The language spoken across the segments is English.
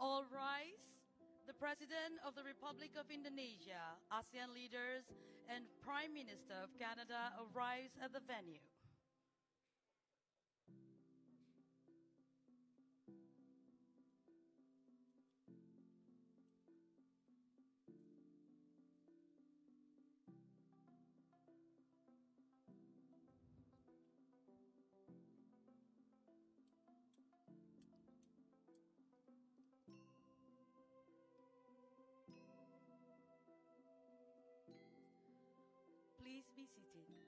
All rise. The President of the Republic of Indonesia, ASEAN leaders, and Prime Minister of Canada arrives at the venue. Please be seated.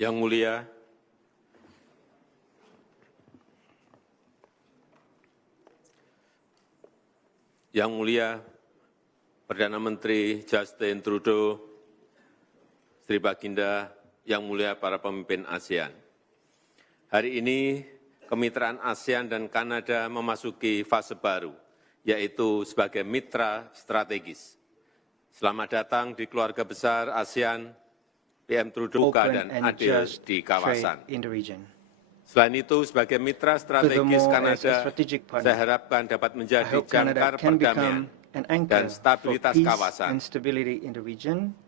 Yang Mulia, Perdana Menteri Justin Trudeau, Sri Baginda, Yang Mulia para pemimpin ASEAN. Hari ini kemitraan ASEAN dan Kanada memasuki fase baru, yaitu sebagai mitra strategis. Selamat datang di keluarga besar ASEAN, PM Trudeau dan adil di kawasan. Selain itu, sebagai mitra strategis Kanada, saya harapkan dapat menjadi jangkar perdamaian dan stabilitas kawasan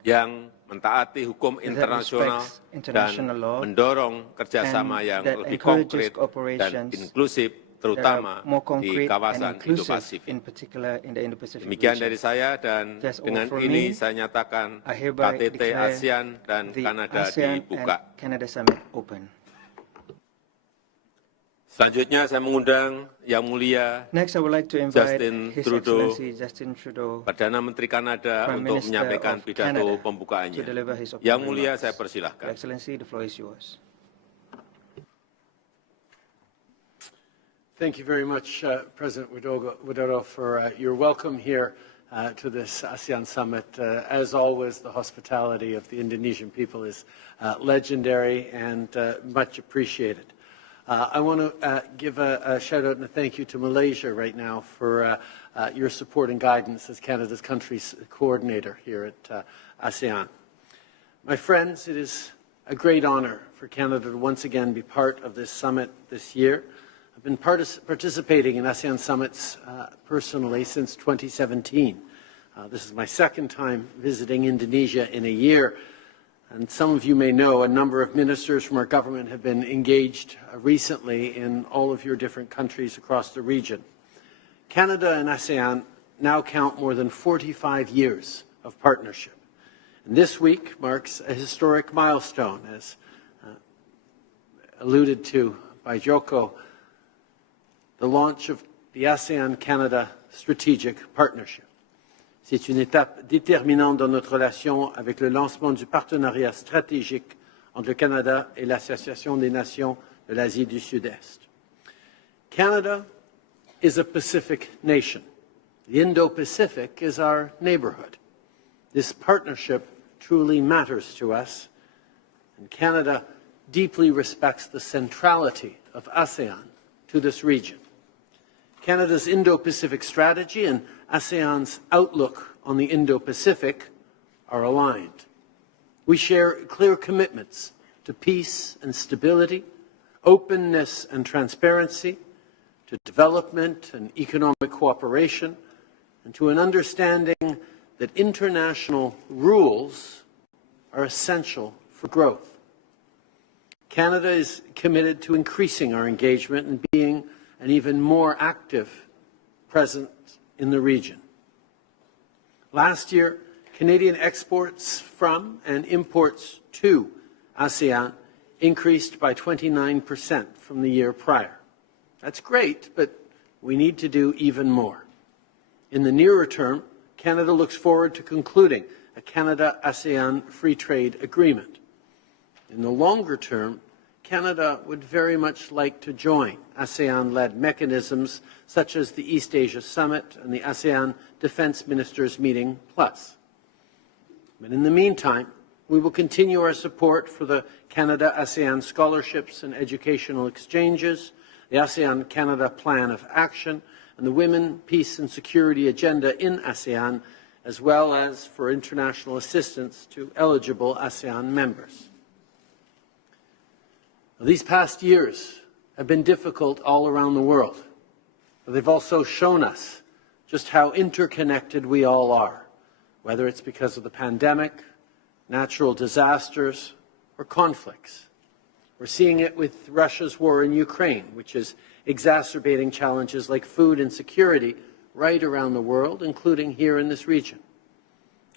yang mentaati hukum internasional dan mendorong kerjasama yang lebih konkret dan inklusif, terutama di kawasan Indo-Pasifik. Demikian dari saya, dan dengan ini saya nyatakan KTT ASEAN dan Kanada dibuka. Selanjutnya saya mengundang Yang Mulia Justin Trudeau, Perdana Menteri Kanada, untuk menyampaikan pidato pembukaannya. Yang Mulia, saya persilahkan. Thank you very much, President Widodo, for your welcome here to this ASEAN summit. As always, the hospitality of the Indonesian people is legendary and much appreciated. I want to give a shout out and a thank you to Malaysia right now for your support and guidance as Canada's country coordinator here at ASEAN. My friends, it is a great honor for Canada to once again be part of this summit this year. I've been participating in ASEAN summits personally since 2017. This is my second time visiting Indonesia in a year, and some of you may know a number of ministers from our government have been engaged recently in all of your different countries across the region. Canada and ASEAN now count more than 45 years of partnership. And this week marks a historic milestone, as alluded to by Joko, the launch of the ASEAN-Canada Strategic Partnership. C'est une étape déterminante dans notre relation avec le lancement du partenariat stratégique entre le Canada et l'Association des Nations de l'Asie du Sud-Est. Canada is a Pacific nation. The Indo-Pacific is our neighborhood. This partnership truly matters to us, and Canada deeply respects the centrality of ASEAN to this region. Canada's Indo-Pacific strategy and ASEAN's outlook on the Indo-Pacific are aligned. We share clear commitments to peace and stability, openness and transparency, to development and economic cooperation, and to an understanding that international rules are essential for growth. Canada is committed to increasing our engagement and being an even more active presence in the region. Last year, Canadian exports from and imports to ASEAN increased by 29% from the year prior. That's great, but we need to do even more. In the nearer term, Canada looks forward to concluding a Canada-ASEAN free trade agreement. In the longer term, Canada would very much like to join ASEAN-led mechanisms such as the East Asia Summit and the ASEAN Defence Ministers Meeting Plus. But in the meantime, we will continue our support for the Canada-ASEAN scholarships and educational exchanges, the ASEAN-Canada Plan of Action, and the Women, Peace and Security Agenda in ASEAN, as well as for international assistance to eligible ASEAN members. Now, these past years have been difficult all around the world, but they've also shown us just how interconnected we all are, whether it's because of the pandemic, natural disasters, or conflicts. We're seeing it with Russia's war in Ukraine, which is exacerbating challenges like food insecurity right around the world, including here in this region.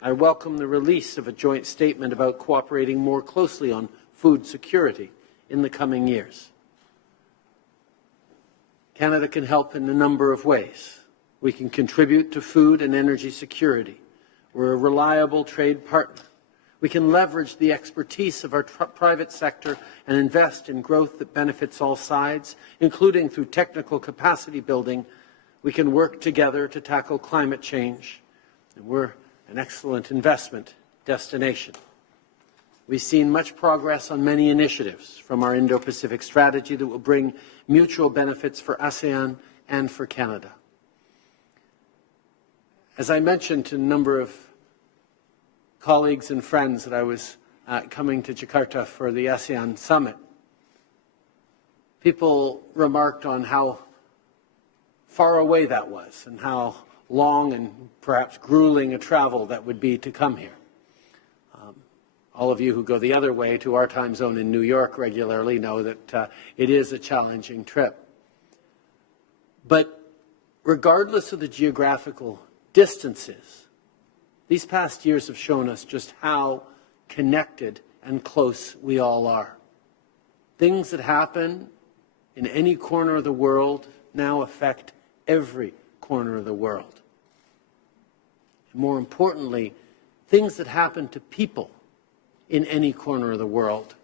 I welcome the release of a joint statement about cooperating more closely on food security in the coming years. Canada can help in a number of ways. We can contribute to food and energy security. We're a reliable trade partner. We can leverage the expertise of our private sector and invest in growth that benefits all sides, including through technical capacity building. We can work together to tackle climate change, and we're an excellent investment destination. We've seen much progress on many initiatives from our Indo-Pacific strategy that will bring mutual benefits for ASEAN and for Canada. As I mentioned to a number of colleagues and friends that I was coming to Jakarta for the ASEAN Summit, people remarked on how far away that was and how long and perhaps grueling a travel that would be to come here. All of you who go the other way to our time zone in New York regularly know that it is a challenging trip. But regardless of the geographical distances, these past years have shown us just how connected and close we all are. Things that happen in any corner of the world now affect every corner of the world. And more importantly, things that happen to people in any corner of the world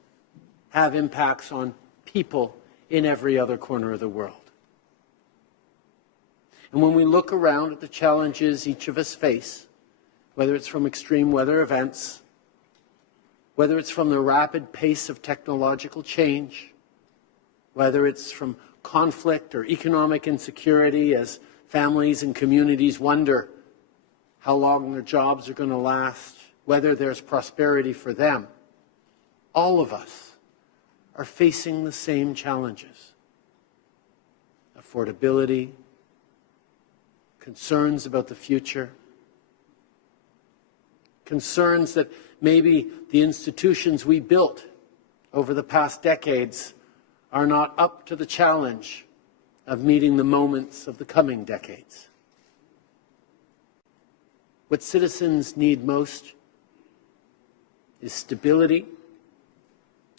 have impacts on people in every other corner of the world. And when we look around at the challenges each of us face, whether it's from extreme weather events, whether it's from the rapid pace of technological change, whether it's from conflict or economic insecurity as families and communities wonder how long their jobs are going to last, whether there's prosperity for them, all of us are facing the same challenges. Affordability, concerns about the future, concerns that maybe the institutions we built over the past decades are not up to the challenge of meeting the moments of the coming decades. What citizens need most is stability,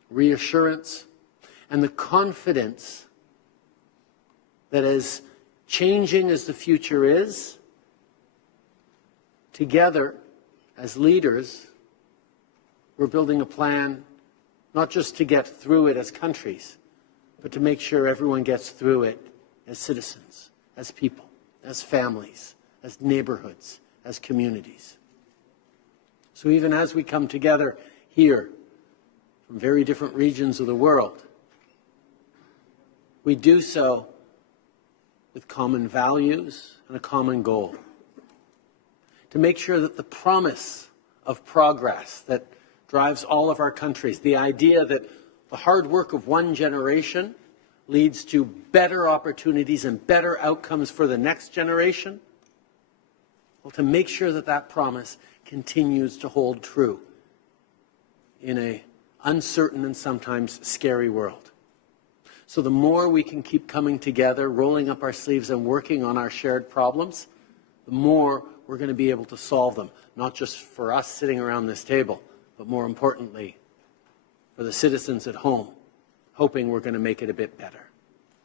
reassurance, and the confidence that as changing as the future is, together as leaders, we're building a plan not just to get through it as countries, but to make sure everyone gets through it as citizens, as people, as families, as neighborhoods, as communities. So even as we come together here from very different regions of the world, we do so with common values and a common goal. To make sure that the promise of progress that drives all of our countries, the idea that the hard work of one generation leads to better opportunities and better outcomes for the next generation, well, to make sure that that promise continues to hold true in an uncertain and sometimes scary world. So the more we can keep coming together, rolling up our sleeves and working on our shared problems, the more we're going to be able to solve them, not just for us sitting around this table, but more importantly, for the citizens at home, hoping we're going to make it a bit better.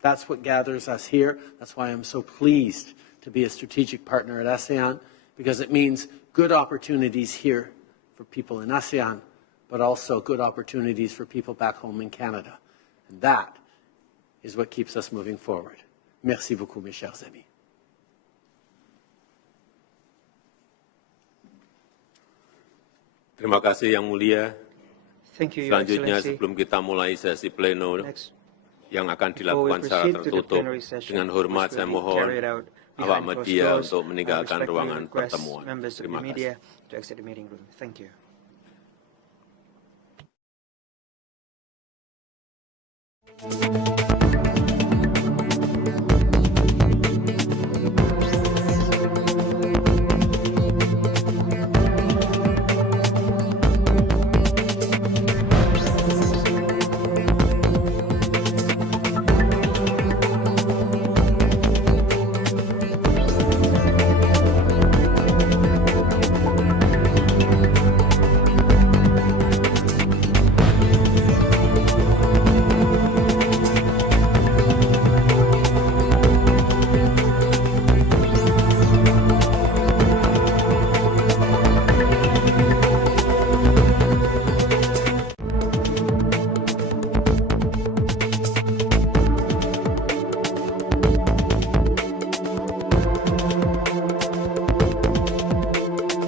That's what gathers us here. That's why I'm so pleased to be a strategic partner at ASEAN, because it means good opportunities here for people in ASEAN, but also good opportunities for people back home in Canada. And that is what keeps us moving forward. Merci beaucoup, mes chers amis. Terima kasih Yang Mulia. Thank you, Your Selanjutnya Excellency. sebelum kita mulai sesi pleno Next, yang akan before we dilakukan secara proceed to the tertutup, plenary session, dengan hormat which saya will be mohon carried out awak behind closed media doors, untuk I meninggalkan respectfully ruangan request pertemuan. members of the Terima kasih. media to exit the meeting room. Thank you.